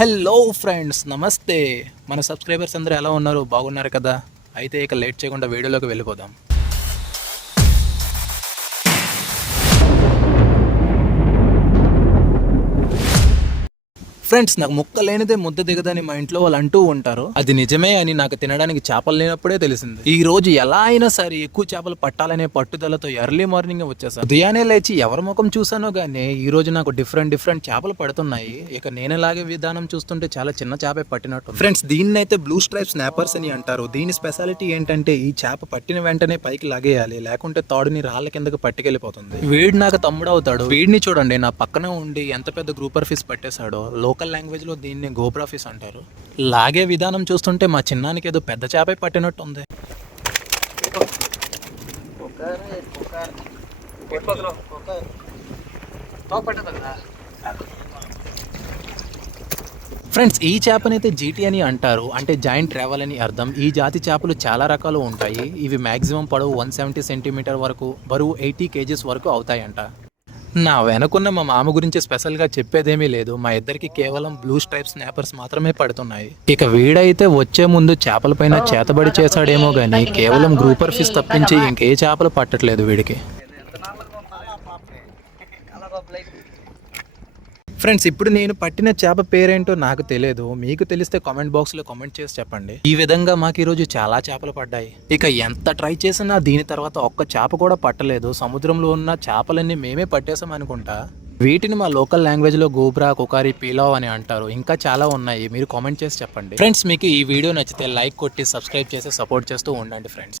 Hello friends, నమస్తే. మన subscribers అందరూ ఎలా ఉన్నారు? బాగున్నారు కదా? అయితే ఇక లేట్ చేయకుండా వీడియోలోకి వెళ్ళిపోదాం. ఫ్రెండ్స్, నాకు ముక్క లేనిదే ముద్ద దిగదని మా ఇంట్లో వాళ్ళు అంటూ ఉంటారు. అది నిజమే అని నాకు తినడానికి చేపలు లేనప్పుడే తెలిసింది. ఈ రోజు ఎలా అయినా సరే ఎక్కువ చేపలు పట్టాలనే పట్టుదలతో ఎర్లీ మార్నింగ్ వచ్చేసాను. ఉదయాన్నే లేచి ఎవరి ముఖం చూసానో గానీ ఈ రోజు నాకు డిఫరెంట్ చేపలు పడుతున్నాయి. ఇక నేనేలాగే విధానం చూస్తుంటే చాలా చిన్న చేపే పట్టినట్టు. ఫ్రెండ్స్, దీన్నైతే బ్లూ స్ట్రైప్ స్నాపర్స్ అని అంటారు. దీని స్పెషాలిటీ ఏంటంటే ఈ చేప పట్టిన వెంటనే పైకి లాగేయాలి, లేకుంటే తాడుని రాళ్ళ కిందకి పట్టుకెళ్ళిపోతుంది. వీడు నాకు తమ్ముడు అవుతాడు. వీడిని చూడండి, నా పక్కనే ఉండి ఎంత పెద్ద గ్రూపర్ ఫిష్ పట్టేశాడో. లోకల్ లాంగ్వేజ్ లో దీన్ని గోబ్రా ఫిష్ అంటారు. లాగే విధానం చూస్తుంటే మా చిన్నానికి ఏదో పెద్ద చేపే పట్టినట్టు ఉంది. ఫ్రెండ్స్, ఈ చేపనైతే జీటీ అని అంటారు, అంటే జాయింట్ ట్రావెల్ అని అర్థం. ఈ జాతి చేపలు చాలా రకాలు ఉంటాయి. ఇవి మాక్సిమం పొడవు 170 సెంటీమీటర్ వరకు, బరువు 80 kgs వరకు అవుతాయంట. నా వెనకున్న మా మామ గురించి స్పెషల్గా చెప్పేదేమీ లేదు. మా ఇద్దరికి కేవలం బ్లూ స్ట్రైప్ స్నాపర్స్ మాత్రమే పడుతున్నాయి. ఇక వీడైతే వచ్చే ముందు చేపల పైన చేతబడి చేశాడేమో గానీ కేవలం గ్రూపర్ ఫిష్ తప్పించి ఇంకే చేపలు పట్టట్లేదు వీడికి. ఫ్రెండ్స్, ఇప్పుడు నేను పట్టిన చేప పేరేంటో నాకు తెలియదు. మీకు తెలిస్తే కామెంట్ బాక్స్లో కామెంట్ చేసి చెప్పండి. ఈ విధంగా మాకు ఈరోజు చాలా చేపలు పడ్డాయి. ఇక ఎంత ట్రై చేసినా దీని తర్వాత ఒక్క చేప కూడా పట్టలేదు. సముద్రంలో ఉన్న చేపలన్నీ మేమే పట్టేసాం అనుకుంటా. వీటిని మా లోకల్ లాంగ్వేజ్లో గోబ్రా, కుకారి, పీలావ్ అని అంటారు. ఇంకా చాలా ఉన్నాయి, మీరు కామెంట్ చేసి చెప్పండి. ఫ్రెండ్స్, మీకు ఈ వీడియో నచ్చితే లైక్ కొట్టి సబ్స్క్రైబ్ చేసి సపోర్ట్ చేస్తూ ఉండండి ఫ్రెండ్స్.